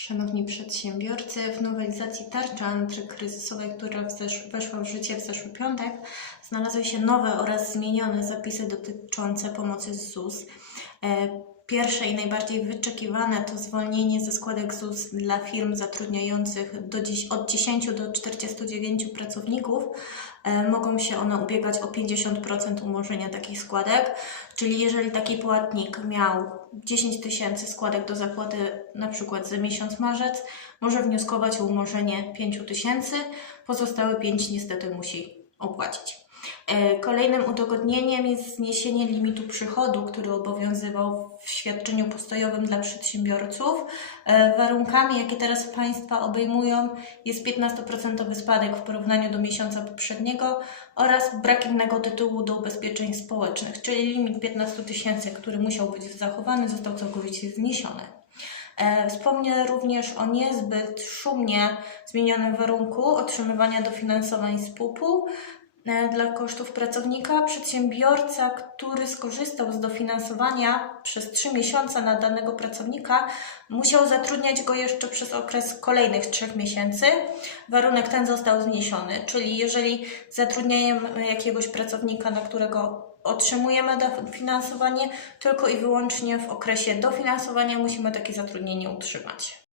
Szanowni przedsiębiorcy, w nowelizacji tarczy antykryzysowej, która weszła w życie w zeszły piątek, znalazły się nowe oraz zmienione zapisy dotyczące pomocy z ZUS. E, Pierwsze i najbardziej wyczekiwane to zwolnienie ze składek ZUS dla firm zatrudniających do dziś, od 10 do 49 pracowników. E, Mogą się one ubiegać o 50% umorzenia takich składek, czyli jeżeli taki płatnik miał 10 tysięcy składek do zapłaty na przykład za miesiąc marzec, może wnioskować o umorzenie 5 tysięcy, pozostałe 5 niestety musi opłacić. E, Kolejnym udogodnieniem jest zniesienie limitu przychodu, który obowiązywał w świadczeniu postojowym dla przedsiębiorców. E, Warunkami, jakie teraz Państwa obejmują, jest 15% spadek w porównaniu do miesiąca poprzedniego oraz brak innego tytułu do ubezpieczeń społecznych, czyli limit 15 tysięcy, który musiał być zachowany, został całkowicie zniesiony. E, Wspomnę również o niezbyt szumnie zmienionym warunku otrzymywania dofinansowań z PUP-u dla kosztów pracownika. Przedsiębiorca, który skorzystał z dofinansowania przez 3 miesiące na danego pracownika, musiał zatrudniać go jeszcze przez okres kolejnych 3 miesięcy. Warunek ten został zniesiony, czyli jeżeli zatrudniamy jakiegoś pracownika, na którego otrzymujemy dofinansowanie, tylko i wyłącznie w okresie dofinansowania musimy takie zatrudnienie utrzymać.